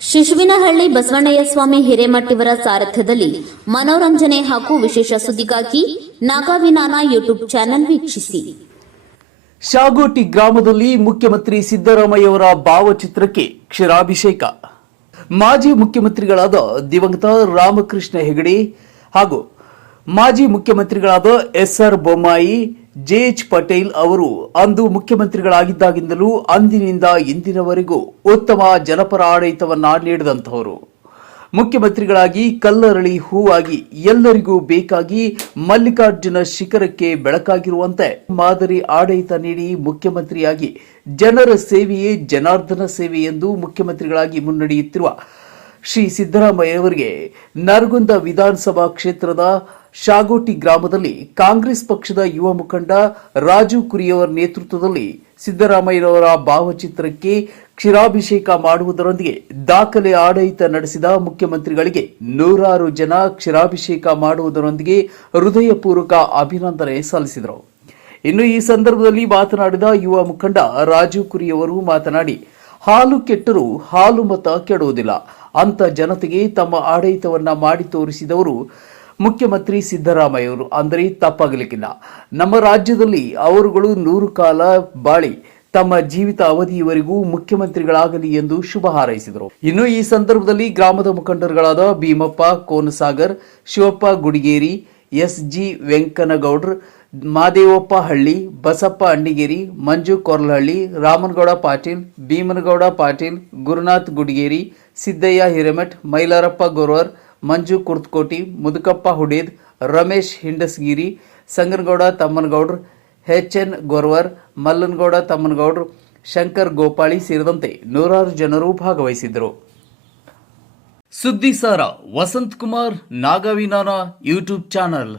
ಶಿಶುವಿನಹಳ್ಳಿ ಬಸವಣ್ಣಯ್ಯ ಸ್ವಾಮಿ ಹಿರೇಮಠಿವರ ಸಾರಥ್ಯದಲ್ಲಿ ಮನೋರಂಜನೆ ಹಾಗೂ ವಿಶೇಷ ಸುದ್ದಿಗಾಗಿ ನಾಗಾವಿನಾನ ಯೂಟ್ಯೂಬ್ ಚಾನೆಲ್ ವೀಕ್ಷಿಸಿ. ಶಾಗೋಟಿ ಗ್ರಾಮದಲ್ಲಿ ಮುಖ್ಯಮಂತ್ರಿ ಸಿದ್ದರಾಮಯ್ಯವರ ಭಾವಚಿತ್ರಕ್ಕೆ ಕ್ಷೀರಾಭಿಷೇಕ. ಮಾಜಿ ಮುಖ್ಯಮಂತ್ರಿಗಳಾದ ದಿವಂಗತ ರಾಮಕೃಷ್ಣ ಹೆಗಡೆ ಹಾಗೂ ಮಾಜಿ ಮುಖ್ಯಮಂತ್ರಿಗಳಾದ ಎಸ್.ಆರ್. ಬೊಮ್ಮಾಯಿ, ಜೆ.ಎಚ್. ಪಟೇಲ್ ಅವರು ಅಂದು ಮುಖ್ಯಮಂತ್ರಿಗಳಾಗಿದ್ದಾಗಿಂದಲೂ ಅಂದಿನಿಂದ ಇಂದಿನವರೆಗೂ ಉತ್ತಮ ಜನಪರ ಆಡಳಿತವನ್ನ ನೀಡಿದಂತಹವರು. ಮುಖ್ಯಮಂತ್ರಿಗಳಾಗಿ ಕಲ್ಲರಳಿ ಹೂವಾಗಿ ಎಲ್ಲರಿಗೂ ಬೇಕಾಗಿ ಮಲ್ಲಿಕಾರ್ಜುನ ಶಿಖರಕ್ಕೆ ಬೆಳಕಾಗಿರುವಂತೆ ಮಾದರಿ ಆಡಳಿತ ನೀಡಿ ಮುಖ್ಯಮಂತ್ರಿಯಾಗಿ ಜನರ ಸೇವೆಯೇ ಜನಾರ್ದನ ಸೇವೆ ಎಂದು ಮುಖ್ಯಮಂತ್ರಿಗಳಾಗಿ ಮುನ್ನಡೆಯುತ್ತಿರುವ ಶ್ರೀ ಸಿದ್ದರಾಮಯ್ಯವರಿಗೆ ನರಗುಂದ ವಿಧಾನಸಭಾ ಕ್ಷೇತ್ರದ ಶಾಗೋಟಿ ಗ್ರಾಮದಲ್ಲಿ ಕಾಂಗ್ರೆಸ್ ಪಕ್ಷದ ಯುವ ಮುಖಂಡ ರಾಜು ಕುರಿಯವರ ನೇತೃತ್ವದಲ್ಲಿ ಸಿದ್ದರಾಮಯ್ಯರವರ ಭಾವಚಿತ್ರಕ್ಕೆ ಕ್ಷೀರಾಭಿಷೇಕ ಮಾಡುವುದರೊಂದಿಗೆ ದಾಖಲೆ ಆಡಳಿತ ನಡೆಸಿದ ಮುಖ್ಯಮಂತ್ರಿಗಳಿಗೆ ನೂರಾರು ಜನ ಕ್ಷೀರಾಭಿಷೇಕ ಮಾಡುವುದರೊಂದಿಗೆ ಹೃದಯಪೂರ್ವಕ ಅಭಿನಂದನೆ ಸಲ್ಲಿಸಿದರು. ಇನ್ನು ಈ ಸಂದರ್ಭದಲ್ಲಿ ಮಾತನಾಡಿದ ಯುವ ಮುಖಂಡ ರಾಜು ಕುರಿಯವರು ಮಾತನಾಡಿ, ಹಾಲು ಕೆಟ್ಟರೂ ಹಾಲು ಮತ ಕೆಡುವುದಿಲ್ಲ ಅಂತ ಜನತೆಗೆ ತಮ್ಮ ಆಡಳಿತವನ್ನ ಮಾಡಿ ತೋರಿಸಿದವರು ಮುಖ್ಯಮಂತ್ರಿ ಸಿದ್ದರಾಮಯ್ಯವರು ಅಂದರೆ ತಪ್ಪಾಗಲಿಕ್ಕಿಲ್ಲ. ನಮ್ಮ ರಾಜ್ಯದಲ್ಲಿ ಅವರುಗಳು 100 ಕಾಲ ಬಾಳಿ ತಮ್ಮ ಜೀವಿತ ಅವಧಿಯವರೆಗೂ ಮುಖ್ಯಮಂತ್ರಿಗಳಾಗಲಿ ಎಂದು ಶುಭ ಹಾರೈಸಿದರು. ಇನ್ನು ಈ ಸಂದರ್ಭದಲ್ಲಿ ಗ್ರಾಮದ ಮುಖಂಡರುಗಳಾದ ಭೀಮಪ್ಪ ಕೋನಸಾಗರ್, ಶಿವಪ್ಪ ಗುಡಿಗೇರಿ, ಎಸ್.ಜಿ. ವೆಂಕನಗೌಡ್ರ, ಮಾದೇವಪ್ಪ ಹಳ್ಳಿ, ಬಸಪ್ಪ ಅಣ್ಣಿಗೇರಿ, ಮಂಜು ಕೊರ್ಲಹಳ್ಳಿ, ರಾಮನಗೌಡ ಪಾಟೀಲ್, ಭೀಮನಗೌಡ ಪಾಟೀಲ್, ಗುರುನಾಥ್ ಗುಡಿಗೇರಿ, ಸಿದ್ದಯ್ಯ ಹಿರೇಮಠ್, ಮೈಲಾರಪ್ಪ ಗೊರವರ್, ಮಂಜು ಕುರ್ತಕೋಟಿ, ಮುದುಕಪ್ಪ ಹುಡೇದ್, ರಮೇಶ್ ಹಿಂಡಸ್ಗಿರಿ, ಸಂಗನಗೌಡ ತಮ್ಮನಗೌಡ್ರ, ಎಚ್.ಎನ್. ಗೊರವರ್, ಮಲ್ಲನಗೌಡ ತಮ್ಮನಗೌಡ್ರ, ಶಂಕರ್ ಗೋಪಾಳಿ ಸೇರಿದಂತೆ ನೂರಾರು ಜನರು ಭಾಗವಹಿಸಿದ್ದರು. ಸುದ್ದಿ ಸಾರ ವಸಂತ್ ಕುಮಾರ್, ನಾಗಾವಿನಾನ ಯೂಟ್ಯೂಬ್ ಚಾನಲ್.